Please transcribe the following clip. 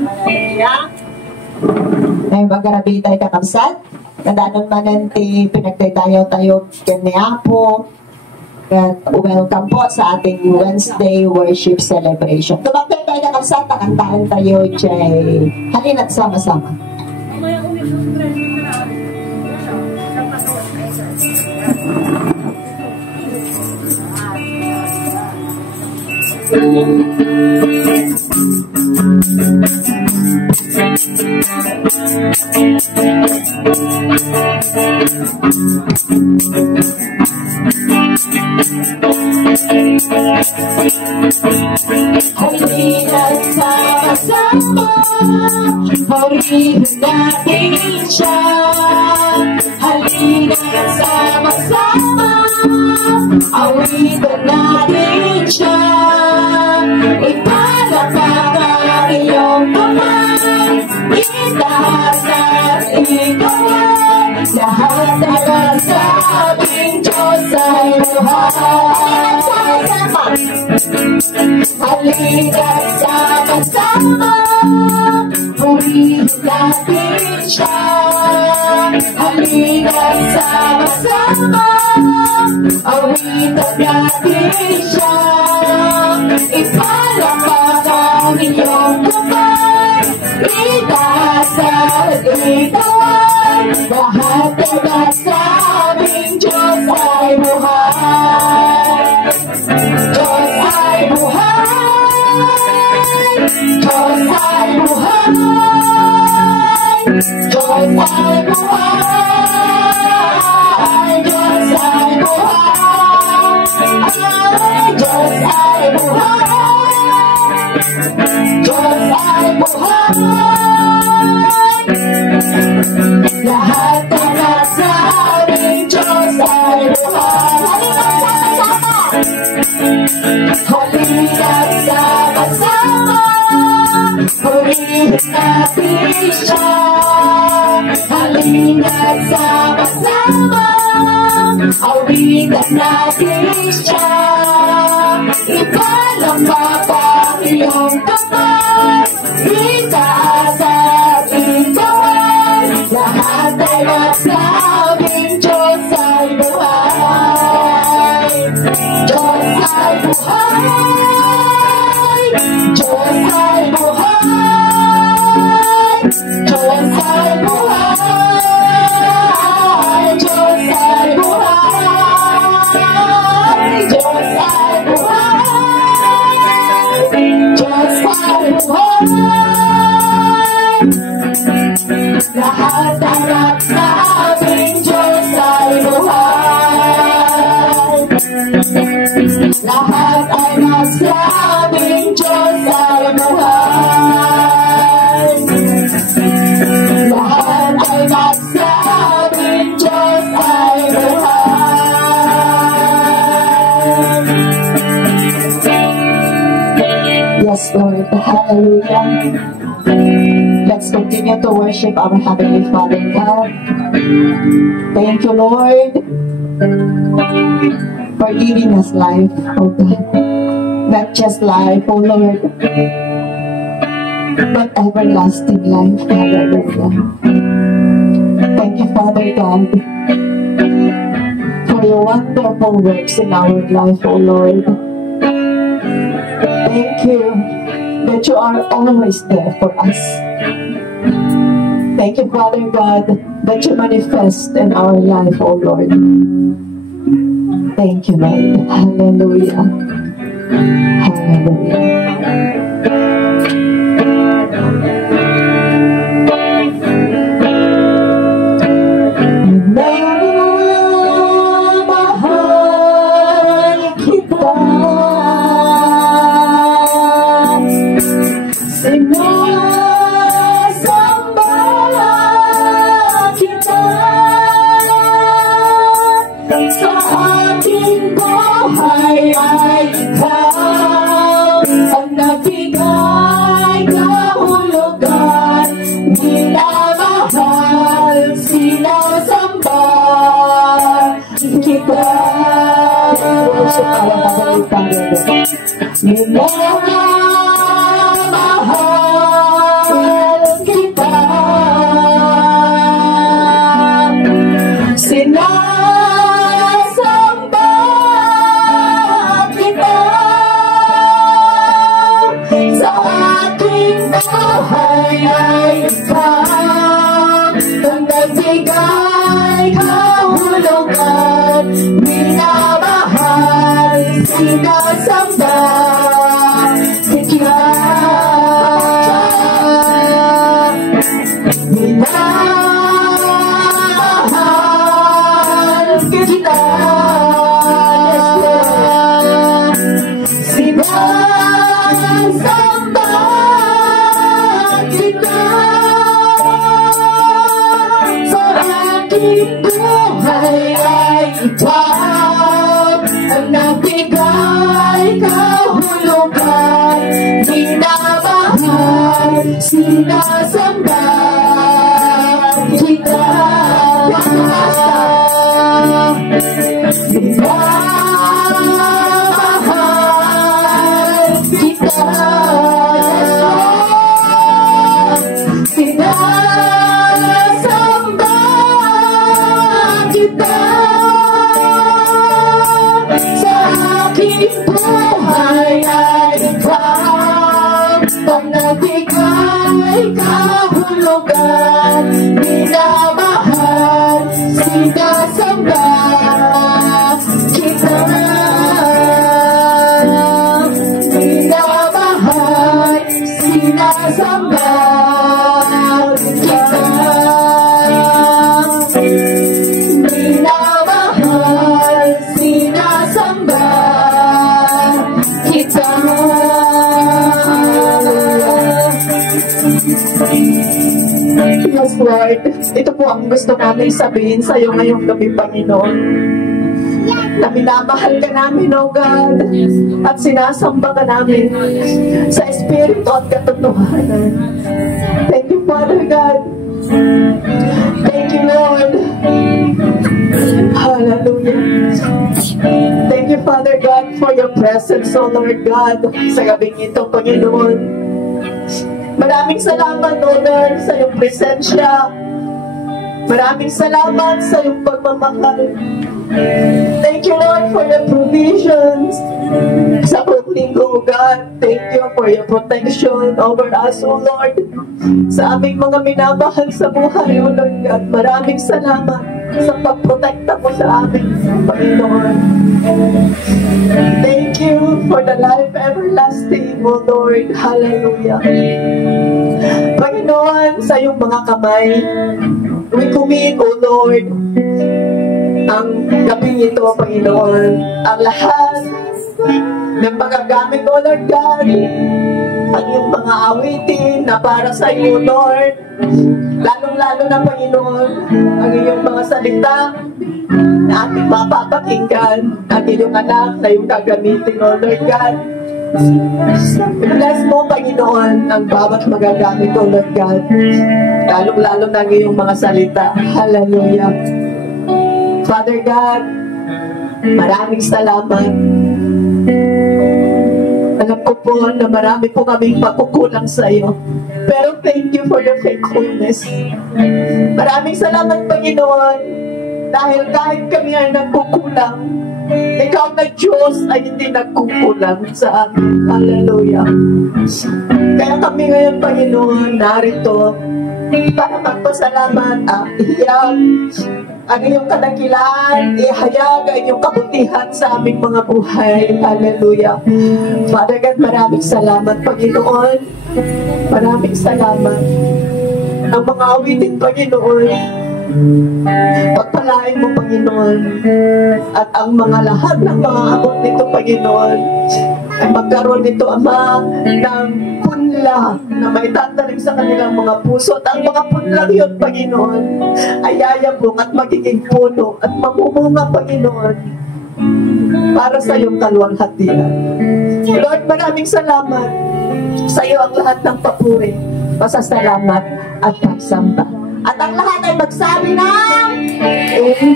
Hallelujah. May magarabi tayo kakabsat. Kadanon manan ti pinagtaytayo-tayo kaniapo. At welcome po sa ating Wednesday worship celebration. Tumagpay tayo kakabsat, takantaan tayo jay halina't sama-sama. Halina't sama-sama, purihin natin siya. Halina't sama-sama, awitan natin siya. Ipalapag ang iyong kamay, itaas at ikawan. Lahat na nasabing Diyos ay buhay. Halina't sama-sama, purihin natin siya. Halina't sama-sama, awitan natin siya. Ipalapag ang iyong kamay, itaas at ikawan. Lahat na nasabing Diyos ay buhay. Diyos ay buhay. Diyos ay buhay. Diyos ay buhay. Diyos ay buhay. Diyos ay buhay. Diyos ay buhay. Lahat na nasabing Diyos ay buhay. Halina't sama-sama, purihin natin siya. Halina't sama-sama, awitan natin siya. Ipalambak ang iyong kamay, itaas at ikawan. Lahat ay nasabing Diyos ay buhay. Diyos ay buhay. Diyos ay buhay. Diyos ay buhay. Diyos ay buhay. Diyos ay buhay. Diyos ay buhay. Lahat ang nagsabing Diyos ay buhay. Lahat ay nagsabing Diyos ay buhay. Lahat ay nagsabing Diyos ay buhay. Yes, Lord. Hallelujah. Let's continue to worship our Heavenly Father God. Thank you, Lord, for giving us life, oh God. Not just life, oh Lord, but everlasting life. Hallelujah. Thank you, Father God, for your wonderful works in our life, oh Lord. Thank you that you are always there for us. Thank you, Father God, that you manifest in our life, oh Lord. Thank you, Lord. Hallelujah. Hallelujah. Minamahal aking buhay ay ikaw ang nagbigay kahulugan, minamahal, sinasamba kita. Minamahal kita, sinasamba kita. Sa aking buhay ay ikaw ang nagbigay kahulugan, minamahal, sinasamba kita. Minamahal kita, sinasamba kita. Sa aking buhay ay ikaw ang nagbigay kahulugan, minamahal, sinasamba kita. Minamahal, sinasamba kita. Minamahal, sinasamba kita. Yes, Lord. Ito po ang gusto namin sabihin sa iyo ngayong gabi, Panginoon. Na minamahal ka namin, O God, at sinasamba ka namin sa Espiritu at katotohanan. Thank you, Father God. Thank you, Lord. Hallelujah. Thank you, Father God, for your presence, O Lord God, sa gabing ito, Panginoon. Maraming salamat, O Lord, sa iyong presensya. Maraming salamat sa iyong pagmamahal. Thank you, Lord, for your provisions sa buong linggo, O God. Thank you for your protection over us, O Lord, sa aming mga minamahal sa buhay, O Lord God. Maraming salamat sa pagprotekta mo sa amin, Panginoon. Thank you for the life everlasting, O Lord. Hallelujah. Panginoon, sa iyong mga kamay, we commit, O Lord, ang gabi ito, Panginoon, ang lahat ng mga gamit, O Lord God, ang iyong mga awitin na para sa iyo, Lord, lalong-lalo na, Panginoon, ang iyong mga salita na ating mapapakinggan, ang iyong anak na iyong gagamitin, O Lord God. Bless mo, Panginoon, ang bawat magagamit, O Lord God, lalong-lalo na ang iyong mga salita. Hallelujah. Father God, maraming salamat. Alam ko po na marami po kaming pagkukulang sa iyo. Pero thank you for your faithfulness. Maraming salamat, Panginoon, dahil kahit kami ay nagkukulang, ikaw na Diyos ay hindi nagkukulang sa amin. Hallelujah. Kaya kami ngayon, Panginoon, narito para magpasalamat at ihayag ang iyong kadakilan, ihayag ang iyong kabutihan sa aming mga buhay. Hallelujah. Father God, maraming salamat, Panginoon. Maraming salamat. Ang mga awitin, Panginoon, pagpalain mo, Panginoon, at ang mga lahat ng mga abot nito, Panginoon, ay magkaroon nito, Ama, ng punla na may tatanim sa kanilang mga puso. At ang mga punlang yun, Panginoon, ay yayabong at magiging puno at mamumunga, Panginoon, para sa iyong kaluwalhatian. Lord, maraming salamat. Sa iyo ang lahat ng papuri, pasasalamat at pagsamba. At ang lahat ay magsabi ng Amen.